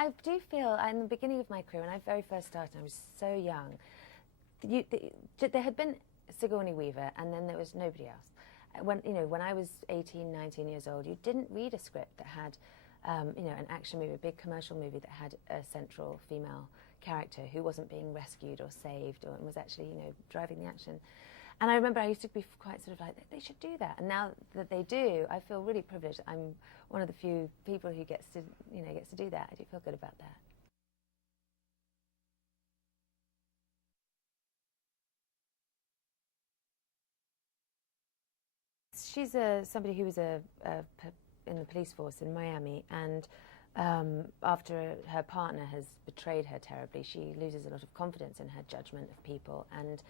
I do feel, in the beginning of my career, when I very first started, I was so young, there had been Sigourney Weaver, and then there was nobody else. When I was 18, 19 years old, you didn't read a script that had, an action movie, a big commercial movie that had a central female character who wasn't being rescued or saved and was actually, driving the action. And I remember I used to be quite sort of like, they should do that. And now that they do, I feel really privileged. I'm one of the few people who gets to do that. I do feel good about that. She's somebody who was in the police force in Miami, and after her partner has betrayed her terribly, she loses a lot of confidence in her judgment of people, and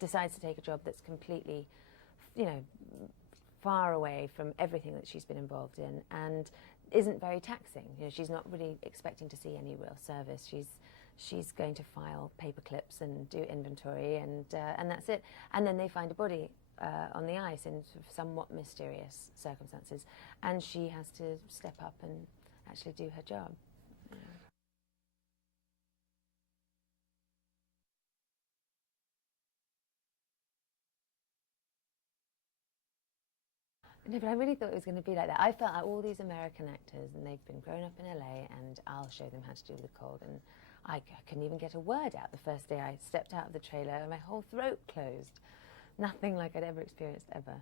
decides to take a job that's completely, far away from everything that she's been involved in, and isn't very taxing. She's not really expecting to see any real service. She's going to file paper clips and do inventory, and that's it. And then they find a body on the ice in sort of somewhat mysterious circumstances, and she has to step up and actually do her job. No, but I really thought it was going to be like that. I felt like all these American actors, and they've been grown up in LA, and I'll show them how to do the cold. And I couldn't even get a word out the first day I stepped out of the trailer, and my whole throat closed. Nothing like I'd ever experienced, ever.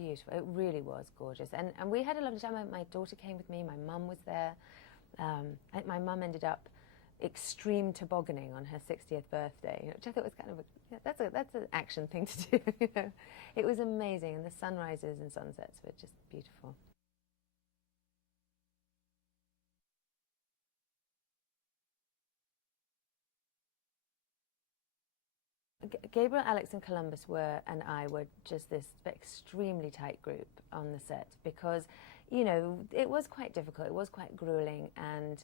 Beautiful. It really was gorgeous. And we had a lovely time. My daughter came with me. My mum was there. I think my mum ended up extreme tobogganing on her 60th birthday, which I thought was kind of that's an action thing to do. It was amazing, and the sunrises and sunsets were just beautiful. Gabriel, Alex, and Columbus and I were just this extremely tight group on the set because, it was quite difficult. It was quite grueling, and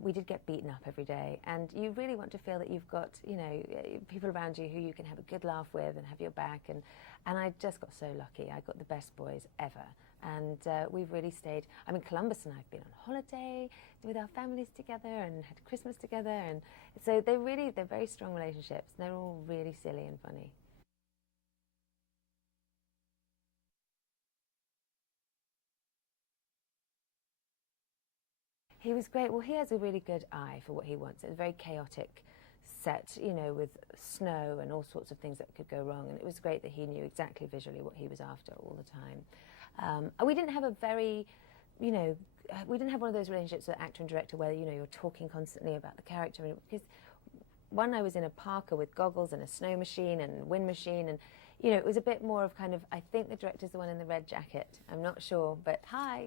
we did get beaten up every day. And you really want to feel that you've got, people around you who you can have a good laugh with and have your back. And I just got so lucky. I got the best boys ever. And we've really stayed. I mean, Columbus and I have been on holiday with our families together and had Christmas together. And so they're very strong relationships. They're all really silly and funny. He was great. Well, he has a really good eye for what he wants. It's a very chaotic set, with snow and all sorts of things that could go wrong. And it was great that he knew exactly visually what he was after all the time. We didn't have a very, we didn't have one of those relationships with actor and director where, you're talking constantly about the character. Because one, I was in a parka with goggles and a snow machine and wind machine, and it was a bit more of kind of, I think the director's the one in the red jacket, I'm not sure, but hi,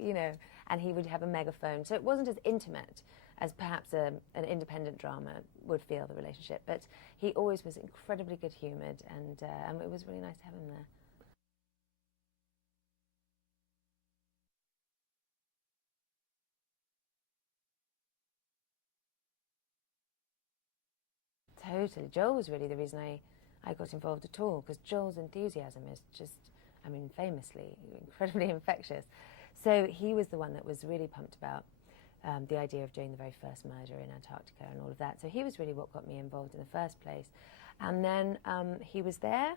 and he would have a megaphone. So it wasn't as intimate as perhaps an independent drama would feel, the relationship, but he always was incredibly good-humoured, and it was really nice to have him there. Totally. Joel was really the reason I got involved at all, because Joel's enthusiasm is just, famously incredibly infectious. So he was the one that was really pumped about the idea of doing the very first murder in Antarctica and all of that. So he was really what got me involved in the first place. And then he was there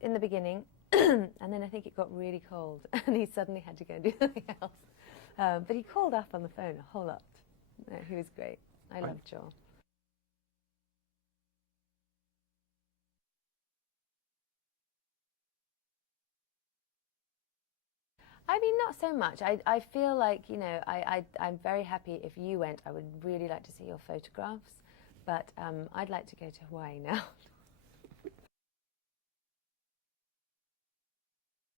in the beginning, and then I think it got really cold, and he suddenly had to go and do something else. But he called up on the phone a whole lot. No, he was great. I loved Joel. I mean, not so much. I feel like, I'm very happy if you went. I would really like to see your photographs, but I'd like to go to Hawaii now.